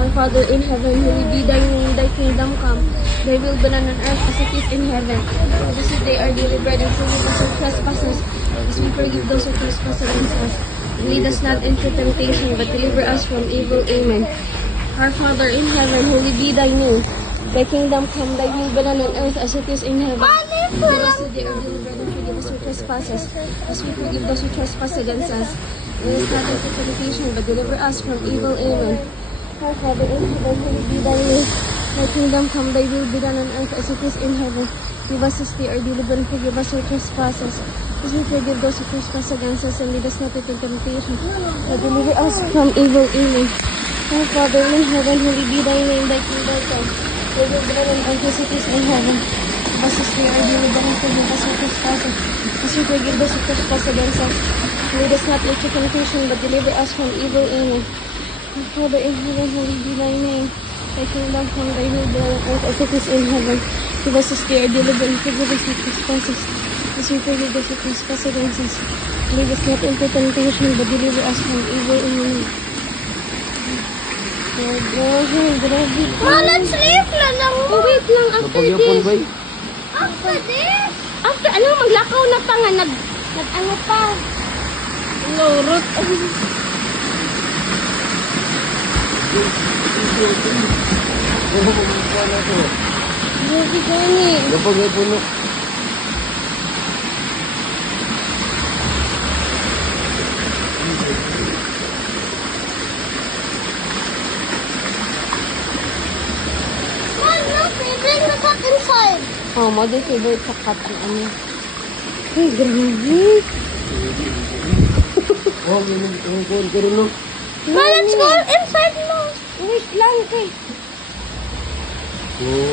Our Father in heaven, holy be thy name, thy kingdom come. Thy will be done on earth as it is in heaven. Give us this day our daily bread, and forgive us our trespasses, as we forgive those who trespass against us. And lead us not into temptation, but deliver us from evil. Amen. Our Father in heaven, holy be thy name. Thy kingdom come, thy will be done on earth as it is in heaven. Give us today our daily bread, and forgive us our trespasses, as we forgive those who trespass against us. Lead us not into temptation, but deliver us from evil. Amen. Our Father in heaven, holy be thy name. Thy kingdom come, thy will be done on earth as it is in heaven. Give us this day our daily bread, and forgive us our trespasses, as we forgive those who trespass against us, and lead us not into temptation, but deliver us from evil. Amen. Our Father in heaven, holy be thy name, thy kingdom come, thy will be done on earth as it is in heaven. Give us this day our daily bread, and forgive us our trespasses, as we forgive those who trespass against us. Lead us not into temptation, but deliver us from evil. Amen. Our Father in heaven, holy be thy name. Thy kingdom come, thy will be done on earth as it is in heaven. Give us this day our daily bread, and forgive us our trespasses, as we forgive those who trespass against us. Lead us not into temptation, but deliver us from evil. Amen. Grabe. Ma, let's leave na lang mo. Oh, wait lang, after this. After this? After, ano, maglakaw na pa nga, nag-ano pa. Lorot. Grabe ko ni. Kapag may puno. Ma, look, we bring the cat inside. Oh, mo din favorite sa cut ang ano. Ay, grabe. Oh, may karoon no. Ma, let's go inside mo. Wait lang, kay. Oh,